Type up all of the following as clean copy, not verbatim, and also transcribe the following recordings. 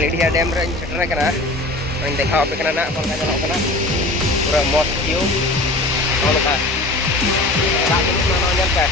Lidia Dam rin sebenarnya kena. Main dekau apa kena nak kalau kena kena. Pura mos view. Kalau lupa. Tak dulu mana nyampe.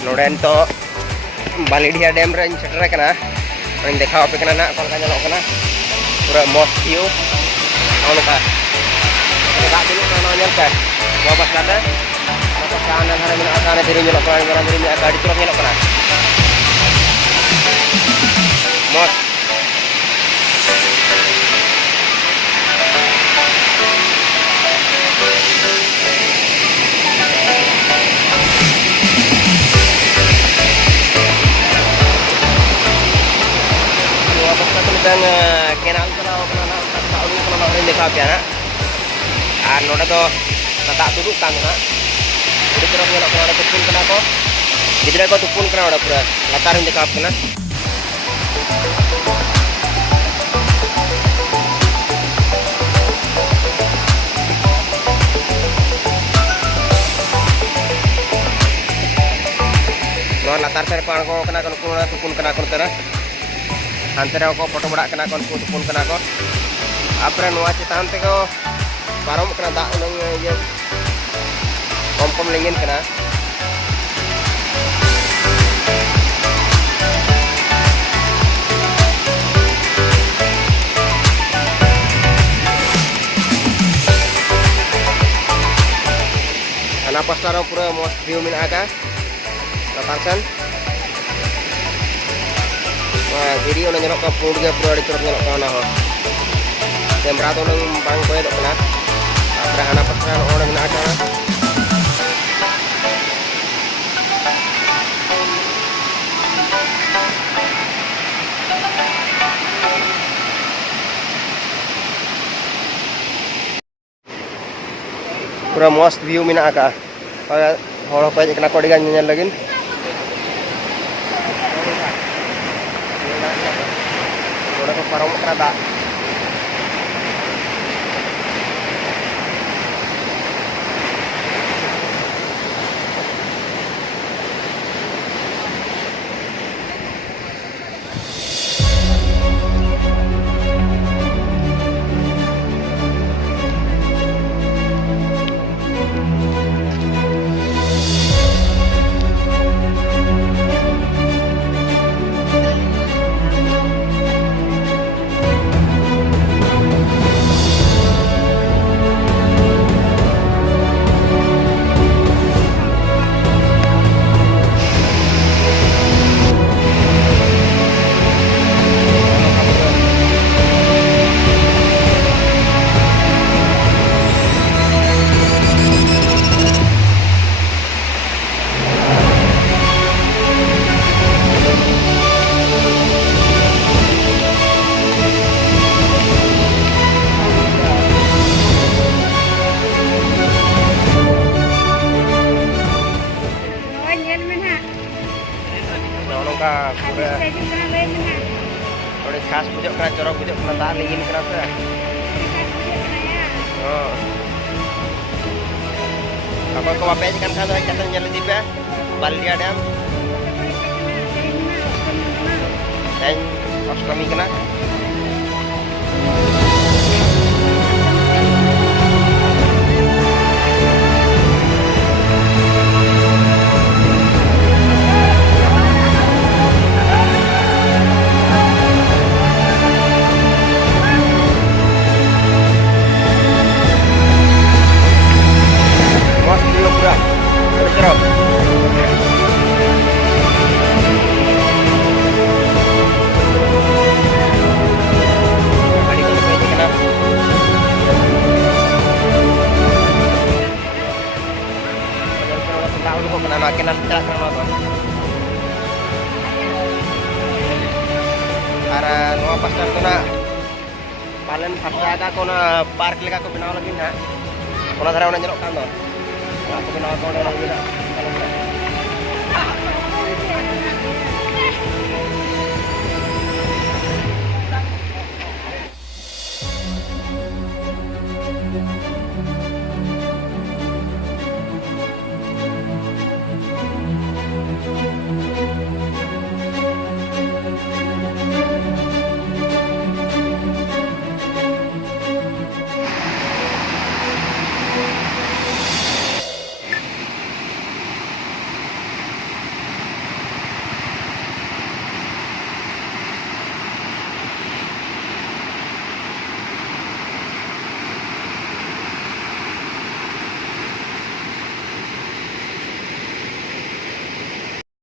Noden to Balidia Dam ren setere kana. Ren dekhaw ape kana na kolka nyalok kana. Pura most view. Ono ka. Dak dulu kana nyal ka. Babas kata. Apa kanan hara mina akane diri nyalok kana ngara diri nya akadi turok nyalok kana. Most dan kenal kalau tahu kalau orang desa biasa noda to tak duduk kan ha jadi terus nyelok kena tupun kena ko gidra ko tupun kena oda pura latar inde kap kena no latar ter ko kena tupun kena ko tera Antara ko foto bada kena kon pun kena ko apre nuwa citan te ko parom kena dak nang ye kom lingin kena ana pastaro pura mos view min aga tatarsan wah jadi orang nyelok ke pulau dia pura dicerok nyelok ke mana ho kamera tuh nang bang kowe tok kena berhana pesan orang nak acara pura most view mina aka holo kowe kena kodigan nyel lagi udah ke parom kereta Udah khas bujok kena corok bujok kena tahan lingin kenapa? Oh. Kalau kau apa kan kalau kata nyala tiba, Balidia Dam. Dan pas kami kena. Makinan tidak kena nonton. Ara nuwa pasar kena palen pasar kena park lega ko binaw lagi na. Kona dara ona nyelok kantor. Aku binaw ko na lagi na.